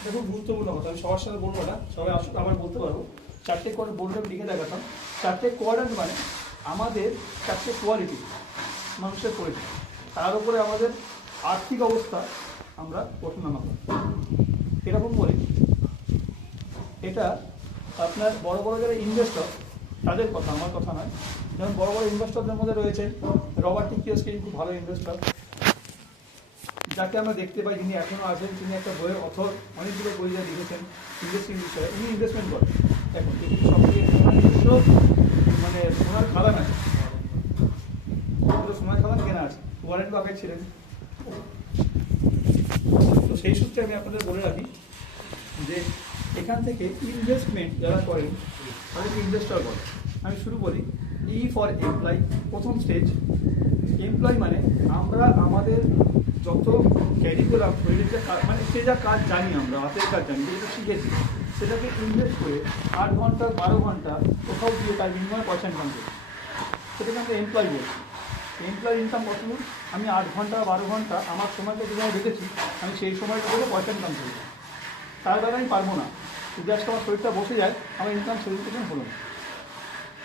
এটা খুব গুরুত্বপূর্ণ কথা, আমি সবার সাথে বলবো না, সবাই আসুক আবার বলতে পারবো। 4টে কোয়ার্ড বোর্ডে লিখে দেখাতাম। 4টে কোয়ার্ডেন্ট মানে আমাদের 4টে কোয়ালিটি মানুষের পরিচয়, তার উপরে আমাদের আর্থিক অবস্থা আমরা ওঠানামা করি। এরকম বলি, এটা আপনার বড় বড় যারা ইনভেস্টর তাদের কথা, আমার কথা নয়। যেমন বড় বড় ইনভেস্টরদের মধ্যে রয়েছে রবার্ট কিওসকি, খুব ভালো ইনভেস্টর, যাকে আমরা দেখতে পাই, যিনি এখনও আছেন। তিনি একটা বইয়ের অথর, অনেকগুলো বই যা লিখেছেন ইনভেস্টিং বিষয়ে। উনি ইনভেস্টমেন্ট করেন এখন, তিনি সবথেকে মানে সোনার খাদান আছে, সোনার খাদান কেনা আছে, ওয়ারেন বাফেট ছিলেন। তো সেই সূত্রে আমি আপনাদের বলে রাখি যে এখান থেকে ইনভেস্টমেন্ট যারা করেন তাদেরকে ইনভেস্টর বলে। আমি শুরু করি, ই ফর এমপ্লয়। প্রথম স্টেজ এমপ্লয় মানে আমরা আমাদের যত ক্যারিকুলাম মানে সে যা কাজ জানি, আমরা হাতের কাজ জানি, যেটা শিখেছি, সেটাকে ইনভেস্ট করে 8 ঘন্টা 12 ঘন্টা কোথাও দিয়ে তার বিনিময়ে পয়সা ইনকাম করি, সেটাকে আমরা এমপ্লয় বলছি। এমপ্লয় ইনকাম কত? আমি 8 ঘন্টা 12 ঘন্টা আমার সময়টা যেভাবে রেখেছি, আমি সেই সময়টা করে পয়সা ইনকাম করি। তার দ্বারা আমি পারবো না, যদি আজকে আমার শরীরটা বসে যায়, আমার ইনকাম শরীর থেকে হলো না,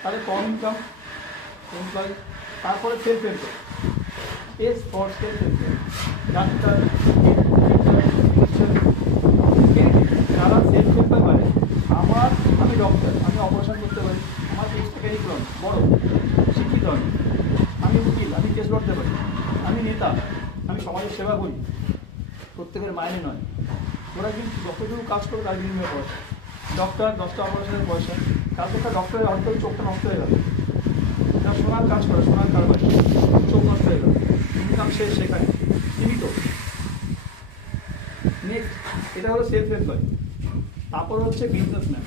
তাহলে কম ইনকাম এমপ্লয়। তারপরে self employ, as for self employ, ডাক্তার, যারা সেলফ এমপ্লয় মানে আমি ডক্টর, আমি অপারেশন করতে পারি, আমার এক্সট্রা ক্যারিকুলাম বড়, শিক্ষিত আমি উকিল, আমি কেস লড়তে পারি, আমি নেতা, আমি সমাজের সেবা করি, প্রত্যেকের মাইনে নয়, ওরা কিন্তু যতটুকু কাজ করে তার বিনিময়ে পয়সা। ডক্টর 10টা অপারেশনের পয়সা, কালকে একটা ডক্টরের হয়তো চোখটা নষ্ট হয়ে গেল, যারা সোনার কাজ করে, সোনার কারবার, চোখ নষ্ট হয়ে গেল, ইনকাম শেষ সেখানে সীমিত। নেক্সট, এটা হলো সেলফ এমপ্লয়। তারপর হচ্ছে বিজনেসম্যান।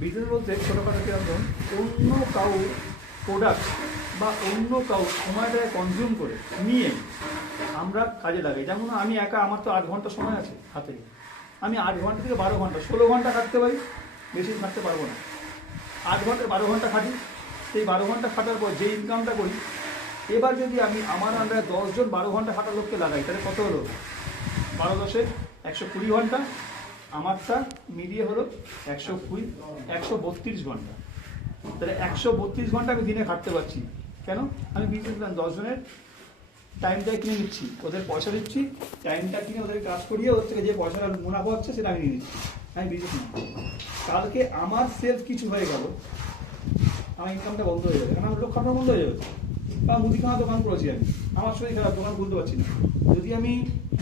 বিজনেস বলতে ছোটোখাটো কিরকম, অন্য কাউ প্রোডাক্ট বা অন্য কাউ সময়টাকে কনজিউম করে নিয়ে আমরা কাজে লাগাই। যেমন আমি একা, আমার তো 8 ঘন্টা সময় আছে হাতে, আমি 8 ঘন্টা থেকে 12 ঘন্টা 16 ঘন্টা খাটতে পারি, বেশি খাটতে পারবো না। 8 ঘন্টা 12 ঘন্টা খাটি, সেই 12 ঘন্টা খাটার পর যে ইনকামটা করি, এবার যদি আমি আমার আন্ডারে 10 জন 12 ঘন্টা খাটার লোককে লাগাই, তাহলে কত হলো? 12 10 120 ঘন্টা, আমারটা মিলিয়ে হলো 120 132 ঘন্টা। তাহলে 132 ঘন্টা আমি দিনে খাটতে পারছি। কেন? আমি বিজনেসম্যান, 10 জনের টাইমটা কিনে নিচ্ছি, ওদের পয়সা দিচ্ছি, টাইমটা কিনে ওদের কাজ করিয়ে ওর থেকে যে পয়সাটা মুনাফা হচ্ছে সেটা আমি নিয়ে নিচ্ছি, আমি বিজনেসম্যান। কালকে আমার সেলফ কিছু হয়ে গেল, আমার ইনকামটা বন্ধ হয়ে যাবে, কারণ আমার লোক খাটানো বন্ধ হয়ে যাবে। বা মুদিখানা দোকান করেছি আমি, আমার শরীর খারাপ, দোকান খুলতে পারছি না, যদি আমি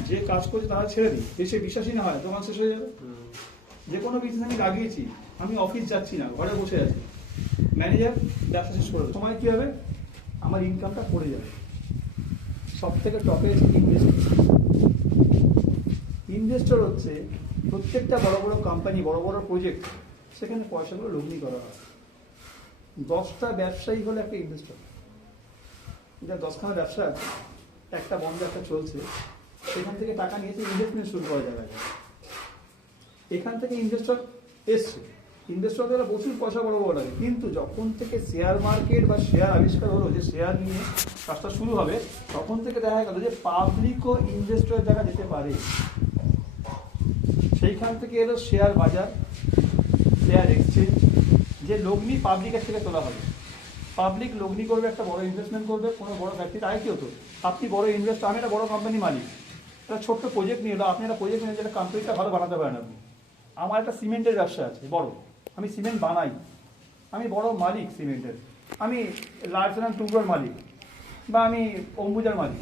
যে কাজ করছি তারা ছেড়ে দিই, সে বিশ্বাসই না হয়, দোকান শেষ হয়ে যাবে। যে কোনো বিজনেস আমি লাগিয়েছি, আমি অফিস যাচ্ছি না, ঘরে বসে আছি, ম্যানেজার ব্যবসা শেষ করে দেবে, সময় কী হবে? আমার ইনকামটা পড়ে যাবে। সব থেকে টপে ইনভেস্টর। ইনভেস্টর হচ্ছে প্রত্যেকটা বড় বড় কোম্পানি, বড় বড় প্রজেক্ট, সেখানে পয়সাগুলো লগ্নি করা হয়। 10টা ব্যবসায়ী হলো একটা ইনভেস্টর। যা 10খানা ব্যবসা, একটা বন্ধ একটা চলছে, সেখান থেকে টাকা নিয়েছে, ইনভেস্টমেন্ট শুরু করা যাবে। এখান থেকে ইনভেস্টর এসছে, ইনভেস্টররা প্রচুর পয়সা বড় বড় লাগে, কিন্তু যখন থেকে শেয়ার মার্কেট বা শেয়ার আবিষ্কার হলো, যে শেয়ার নিয়ে কাজটা শুরু হবে, তখন থেকে দেখা গেল যে পাবলিকও ইনভেস্টরের জায়গা যেতে পারে। সেইখান থেকে এলো শেয়ার বাজার, শেয়ার এক্সচেঞ্জ, যে লগ্নি পাবলিকের থেকে তোলা হবে। পাবলিক লগ্নি করবে, একটা বড় ইনভেস্টমেন্ট করবে, কোনো বড় ফ্যাক্টরি। আগে কি হতো, আপনি বড় ইনভেস্টর, আমি একটা বড় কোম্পানি মালিক, একটা ছোট্ট প্রজেক্ট নিয়ে এলো, আপনি একটা প্রজেক্ট নিয়ে যেটা কোম্পানিটা ভালো বানাতে পারেন আপনি। আমার একটা সিমেন্টের ব্যবসা আছে বড়, আমি সিমেন্ট বানাই, আমি বড় মালিক সিমেন্টের, আমি লার্সেন টুকরোর মালিক, বা আমি অম্বুজার মালিক।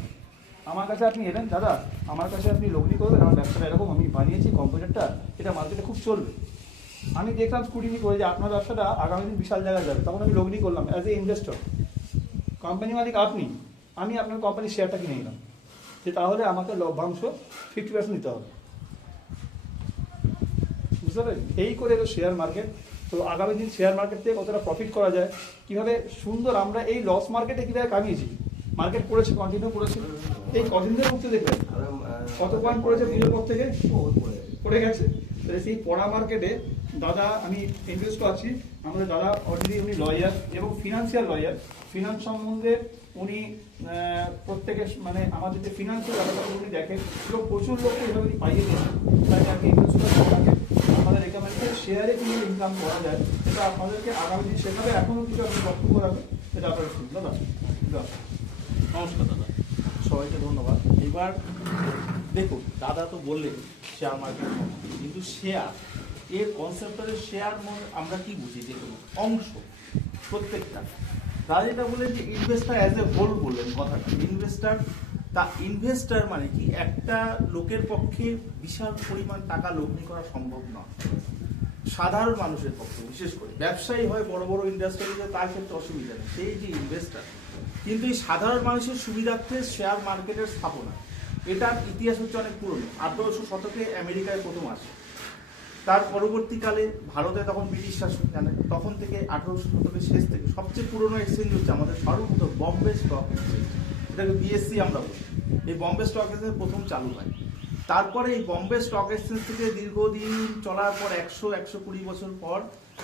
আমার কাছে আপনি এলেন, দাদা আমার কাছে আপনি লগ্নি করবেন, আমার ব্যবসাটা এরকম, আমি বানিয়েছি কম্পিউটারটা, এটা মার্কেটে খুব চলবে। আমি দেখলাম স্কুটিনি করে যে আপনার ব্যবসাটা আগামী দিন বিশাল জায়গায় যাবে, তখন আমি লগ্নি করলাম অ্যাজ এ ইনভেস্টর। কোম্পানি মালিক আপনি, আমি আপনার কোম্পানির শেয়ারটা কিনে নিলাম, যে তাহলে আমাকে লভ্যাংশ 50% দিতে হবে, বুঝতে পারলেন? এই করে এলো শেয়ার মার্কেট। তো আগামী দিন শেয়ার মার্কেট থেকে কতটা প্রফিট করা যায়, কীভাবে সুন্দর আমরা এই লস মার্কেটে কীভাবে কামিয়েছি। মার্কেট পড়েছে, কন্টিনিউ করেছে, এই কদিনের মধ্যে দেখবেন কত পয়েন্ট পড়েছে পুজোর পর থেকে পড়ে গেছে। তাহলে সেই পড়া মার্কেটে দাদা, আমি ইনভেস্ট আছি, আমাদের দাদা অলরেডি উনি লয়ার এবং ফিনান্সিয়াল লয়ার, ফিনান্স সম্বন্ধে উনি প্রত্যেকের মানে আমাদের যে ফিনান্সিয়াল ব্যাপারটা উনি দেখেন, প্রচুর লোককে এইভাবে পাইয়ে দিয়েছেন, প্রায় শেয়ারে কিভাবে ইনকাম করা যায় সেটা আপনাদেরকে আগামী দিন শেখাবে। এখনও কিছু আপনি বক্তব্য রাখবেন সেটা আপনারা শুনুন। দাদা নমস্কার দাদা, সবাইকে ধন্যবাদ। এবার দেখুন, দাদা তো বললেন শেয়ার মার্কেট, কিন্তু শেয়ার এর কনসেপ্টের শেয়ার আমরা কি বুঝি, যে কোনো অংশ প্রত্যেকটা। দাদা যেটা বললেন যে ইনভেস্টার অ্যাজ এ হোল বললেন কথাটা, ইনভেস্টার মানে কি, একটা লোকের পক্ষে বিশাল পরিমাণ টাকা লগ্নি করা সম্ভব নয়, সাধারণ মানুষের পক্ষে। বিশেষ করে ব্যবসায়ী হয়, বড় বড় ইন্ডাস্ট্রিতে, তার ক্ষেত্রে অসুবিধা নেই, সেই যে ইনভেস্টার। কিন্তু এই সাধারণ মানুষের সুবিধার্থে শেয়ার মার্কেটের স্থাপনা, এটার ইতিহাস হচ্ছে অনেক পুরনো। 1800 শতকে আমেরিকায় প্রথম আসে, তার পরবর্তীকালে ভারতে তখন ব্রিটিশ শাসন জানেন, তখন থেকে 1800 শতকের শেষ থেকে সবচেয়ে পুরনো এক্সচেঞ্জ হচ্ছে আমাদের সর্বপ্রথম বম্বে স্টক এক্সচেঞ্জ, এটাকে বিএসসি আমরা বলি। এই বম্বে স্টক এক্সচেঞ্জ প্রথম চালু হয়। তারপরে এই বম্বে স্টক এক্সচেঞ্জ থেকে দীর্ঘদিন চলার পর 100-120 বছর পর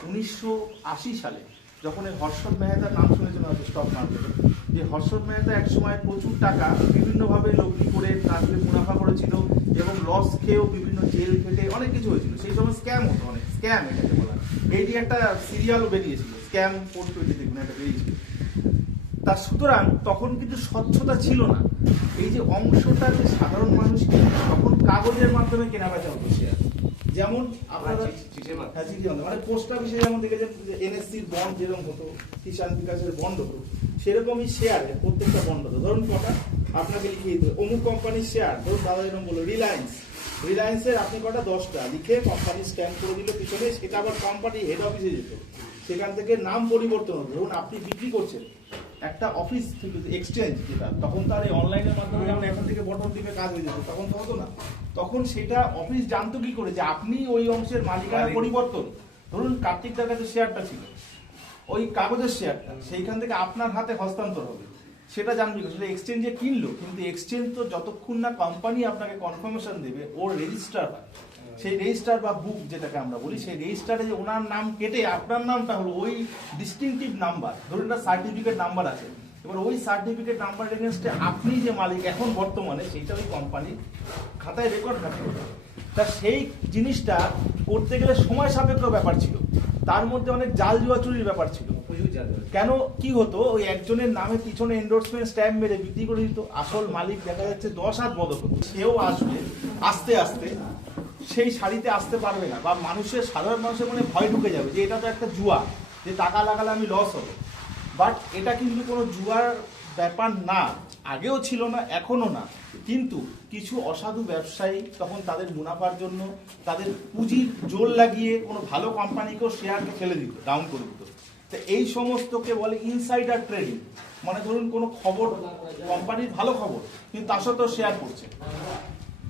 1980 সালে যখন এই হর্ষদ মেহতার নাম শুনেছেন হয়তো স্টক মার্কেটে, যে হর্ষদ মেহতা একসময় প্রচুর টাকা বিভিন্নভাবে লগ্নি করে তারপরে মুনাফা করেছিল এবং লস খেয়েও বিভিন্ন জেল খেটে অনেক কিছু হয়েছিল। সেই সময় স্ক্যাম হতো, অনেক স্ক্যাম এটাকে বলা। এইটি একটা সিরিয়ালও বেরিয়েছিল, স্ক্যাম 420 দেখুন একটা বেরিয়েছিল। তা সুতরাং তখন কিন্তু স্বচ্ছতা ছিল না। এই যে অংশটা যে সাধারণ মানুষ তখন কাগজের মাধ্যমে কেনাবেচা হতো শেয়ার, যেমন আপনারা মানে পোস্ট অফিসে যেমন দেখেছেন এনএসসির বন্ড যেরকম হতো, কিষাণ বিকাশের বন্ড হতো, সেরকমই শেয়ারে প্রত্যেকটা বন্ড হতো। ধরুন কটা আপনাকে লিখিয়ে দিতে, অমুক কোম্পানির শেয়ার, ধরুন দাদা এরকম বললো রিলায়েন্সের আপনি কটা 10টা লিখে কোম্পানি স্ট্যাম্প করে দিল পিছনে, সেটা আবার কোম্পানি হেড অফিসে যেত, সেখান থেকে নাম পরিবর্তন হতো। ধরুন আপনি বিক্রি করছেন একটা অফিস থেকে এক্সচেঞ্জ, যেটা তখন তার এই অনলাইনের মাধ্যমে যেমন এখান থেকে বটন টিপে কাজ হয়ে যেত, তখন তো হতো না। তখন সেটা অফিস জানতো কি করে যে আপনি ওই অংশের মালিকানা পরিবর্তন। ধরুন কার্তিকদার কাছে শেয়ারটা ছিল, ওই কাগজের শেয়ারটা সেইখান থেকে আপনার হাতে হস্তান্তর হবে, সেটা জানবি। সেটা এক্সচেঞ্জে কিনলো, কিন্তু এক্সচেঞ্জ তো যতক্ষণ না কোম্পানি আপনাকে কনফার্মেশন দেবে, ওর রেজিস্টার হয়, সেই রেজিস্টার বা বুক যেটাকে আমরা বলি, সেই রেজিস্টারে যে ওনার নাম কেটে আপনার নামটা হলো ওই ডিস্টিংটিভ নাম্বার, ধরুন একটা সার্টিফিকেট নাম্বার আছে, এবার ওই সার্টিফিকেট নাম্বার এগেনস্টে আপনি যে মালিক এখন বর্তমানে, সেইটা ওই কোম্পানির খাতায় রেকর্ড থাকে। তা সেই জিনিসটা করতে গেলে সময় সাপেক্ষ ব্যাপার ছিল, তার মধ্যে অনেক জাল জুয়া চুরির ব্যাপার ছিল। কেন কি হতো, ওই একজনের নামে পিছনে এন্ডোর্সমেন্ট স্ট্যাম্প মেরে বিক্রি করে দিত, আসল মালিক দেখা যাচ্ছে 10 হাত বদল হতো। সেও আসবে আস্তে আস্তে, সেই শাড়িতে আসতে পারবে না, বা মানুষের সাধারণ মানুষের মনে ভয় ঢুকে যাবে যে এটা তো একটা জুয়া, যে টাকা লাগালে আমি লস হবে। বাট এটা কিন্তু কোনো জুয়ার ব্যাপার না, আগেও ছিল না, এখনো না। কিন্তু কিছু অসাধু ব্যবসায়ী তখন তাদের মুনাফার জন্য তাদের পুঁজির জোর লাগিয়ে কোনো ভালো কোম্পানিকেও শেয়ারকে ফেলে দিত, ডাউন করে দিত। তো এই সমস্তকে বলে ইনসাইডার ট্রেডিং। মানে ধরুন কোনো খবর, কোম্পানির ভালো খবর, কিন্তু তার সত্ত্বেও শেয়ার করছে।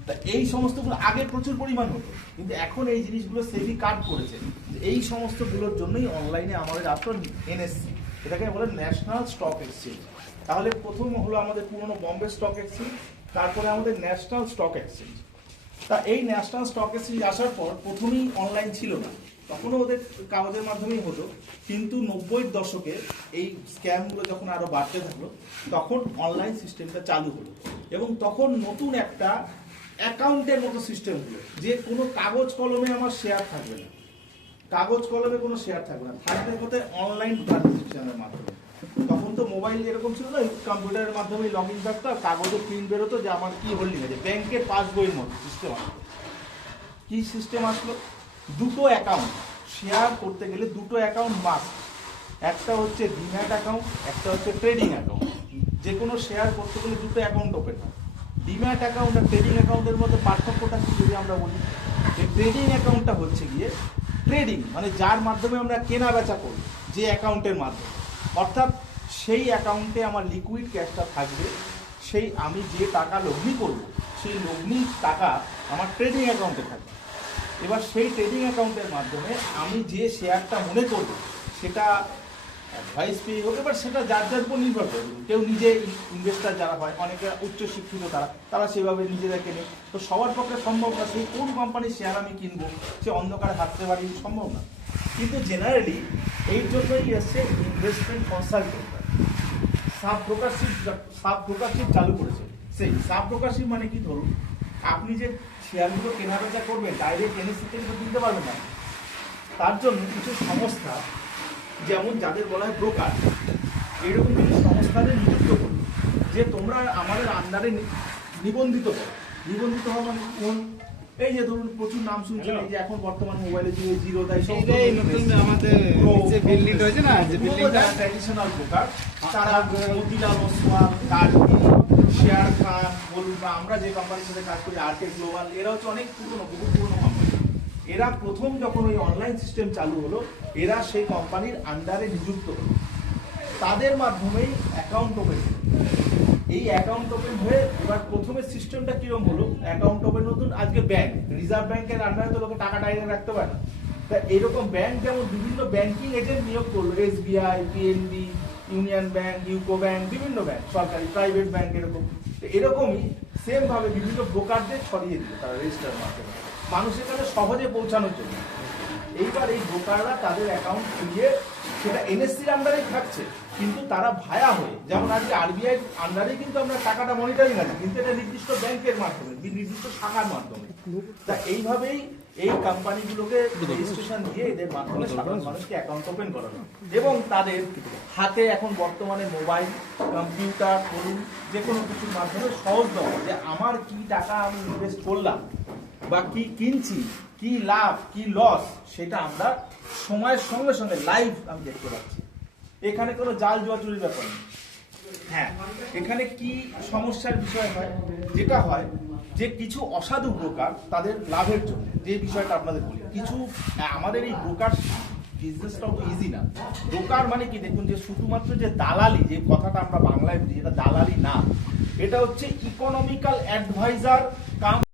তা এই সমস্তগুলো আগে প্রচুর পরিমাণ হতো, কিন্তু এখন এই জিনিসগুলো সেবি কাট করেছে। এই সমস্তগুলোর জন্যই অনলাইনে আমাদের আসল এনএসসি, এটাকে বলে ন্যাশনাল স্টক এক্সচেঞ্জ। তাহলে প্রথম হলো আমাদের পুরনো বম্বে স্টক এক্সচেঞ্জ, তারপরে আমাদের ন্যাশনাল স্টক এক্সচেঞ্জ। তা এই ন্যাশনাল স্টক এক্সচেঞ্জ আসার পর প্রথমেই অনলাইন ছিল না, তখনও ওদের কাগজের মাধ্যমেই হতো। কিন্তু 90-এর দশকে এই স্ক্যামগুলো যখন আরো বাড়তে থাকলো, তখন অনলাইন সিস্টেমটা চালু হলো, এবং তখন নতুন একটা অ্যাকাউন্টের মতো সিস্টেম হলো, যে কোনো কাগজ কলমে আমার শেয়ার থাকবে না, কাগজ কলমে কোনো শেয়ার থাকবে না, থাকবে কোথায়, অনলাইন ট্রানজাকশনের মাধ্যমে। তখন তো মোবাইল এরকম ছিল না, কম্পিউটারের মাধ্যমে লগ ইন থাকতো, কাগজের প্রিন্ট বেরোতো যে আমার কি হোল্ডিং আছে, ব্যাংকের পাসবইয়ের মতো সিস্টেম আসলো। কি সিস্টেম আসলো, দুটো অ্যাকাউন্ট শেয়ার করতে গেলে দুটো অ্যাকাউন্ট মাস্ট, একটা হচ্ছে ডিম্যাট অ্যাকাউন্ট, একটা হচ্ছে ট্রেডিং অ্যাকাউন্ট। যে কোনো শেয়ার করতে গেলে দুটো অ্যাকাউন্ট ওপেন হয়। ডিম্যাট অ্যাকাউন্ট আর ট্রেডিং অ্যাকাউন্টের মধ্যে পার্থক্যটা কি যদি আমরা বলি, এই ট্রেডিং অ্যাকাউন্টটা হচ্ছে গিয়ে ট্রেডিং, মানে যার মাধ্যমে আমরা কেনা বেচা করি, যে অ্যাকাউন্টের মাধ্যমে, অর্থাৎ সেই অ্যাকাউন্টে আমার লিকুইড ক্যাশটা থাকবে, সেই আমি যে টাকা লগ্নি করব, সেই লগ্নি টাকা আমার ট্রেডিং অ্যাকাউন্টে থাকবে। এবার সেই ট্রেডিং অ্যাকাউন্টের মাধ্যমে আমি যে শেয়ারটা মনে করব, সেটা অ্যাডভাইস পেয়ে হোক, এবার সেটা যার যার উপর নির্ভর করবে। কেউ নিজে ইনভেস্টার যারা হয়, অনেকে উচ্চশিক্ষিত, তারা সেভাবে নিজেরা কেনে। তো সবার পক্ষে সম্ভব না সেই কোন কোম্পানির শেয়ার আমি কিনবো, সে অন্ধকারে হাঁটতে পারি, সম্ভব না। কিন্তু জেনারেলি এই জন্যই এসছে ইনভেস্টমেন্ট কনসালটেন্ট, সাব ব্রোকারশিপ চালু করেছে। সেই সাব ব্রোকারশিপ মানে কি, ধরুন আপনি যে শেয়ারগুলো কেনাবেচা করবেন, ডাইরেক্ট এনএসসি থেকে তো কিনতে পারবেন না, তার জন্য কিছু সংস্থা, যেমন যাদের বলা হয় ব্রোকার, এরকম কিছু সংস্থাদের নিযুক্ত করলো যে তোমরা আমাদের আন্ডারে নিবন্ধিত করো। নিবন্ধিত হওয়া মানে কোন, এই যে ধরুন প্রচুর নাম শুনছেন, এই যে এখন বর্তমান মোবাইলে যে জিরো তাই এই নতুন আমাদের যে বিল্ডিং রয়েছে না, যে বিল্ডিংটা ট্র্যাডিশনাল ব্রোকার, তারা মতিলাল ওসমান, কার্ডি, শেয়ার খান বলুন, বা আমরা যে কোম্পানির সাথে কাজ করি আরকে গ্লোবাল, এরা হচ্ছে অনেক পুরনো, বহু পুরনো কোম্পানি। এরা প্রথম যখন ওই অনলাইন সিস্টেম চালু হলো, এরা সেই কোম্পানির আন্ডারে নিযুক্ত হলো, তাদের মাধ্যমেই অ্যাকাউন্ট ওপেন। এই অ্যাকাউন্ট ওপেন হয়ে এবার প্রথমে সিস্টেমটা কিরকম হলো, অ্যাকাউন্ট ওপেন নতুন, আজকে ব্যাংক, রিজার্ভ ব্যাংকের আন্ডারে তো লোকে টাকা ডাইরেক্ট রাখতে পারে না, তা এরকম ব্যাংক যেমন বিভিন্ন ব্যাংকিং এজেন্ট নিয়োগ করলো, SBI, PNB, union bank, UCO bank, বিভিন্ন ব্যাংক, সরকারি প্রাইভেট ব্যাংক, এরকম এরকমই সেম ভাবে বিভিন্ন ব্রোকারদের ছড়িয়ে দিল তারা রেজিস্টার মার্কেটে মানুষের কাছে সহজে পৌঁছানোর জন্য। এইবার এই ব্রোকাররা তাদের অ্যাকাউন্ট খুলিয়ে সেটা এনএসসির আন্ডারেই থাকছে, কিন্তু তারা ভায়া হয়ে, যেমন আজকে আরবিআই আন্ডারে কিন্তু আমরা টাকাটা মনিটরিং আছে, কিন্তু এটা নির্দিষ্ট ব্যাংকের মাধ্যমে, নির্দিষ্ট শাখার মাধ্যমে। তা এইভাবেই এই কোম্পানিগুলোকে রেজিস্ট্রেশন দিয়ে এদের মাধ্যমে সাধারণ মানুষকে অ্যাকাউন্ট ওপেন করানো, এবং তাদের হাতে এখন বর্তমানে মোবাইল, কম্পিউটার বলুন, যে কোনো কিছুর মাধ্যমে সহজ দেওয়া, যে আমার কি টাকা আমি ইনভেস্ট করলাম বা কি কিনছি, কি লাভ কি লস, সেটা আমরা সময়ের সঙ্গে সঙ্গে লাইভ আমি দেখতে পাচ্ছি। এখানে কোনো জাল জুয়া চুরির ব্যাপার নেই। হ্যাঁ, এখানে কি সমস্যার বিষয় হয়, যেটা হয় যে কিছু অসাধু ব্রোকার তাদের লাভের জন্য, যে বিষয়টা আপনাদের বলি, কিছু আমাদের এই ব্রোকার বিজনেসটাও তো ইজি না। ব্রোকার মানে কি, দেখুন, যে শুধুমাত্র যে দালালি, যে কথাটা আমরা বাংলায় বুঝি, এটা দালালি না, এটা হচ্ছে ইকোনমিক্যাল অ্যাডভাইজার কাম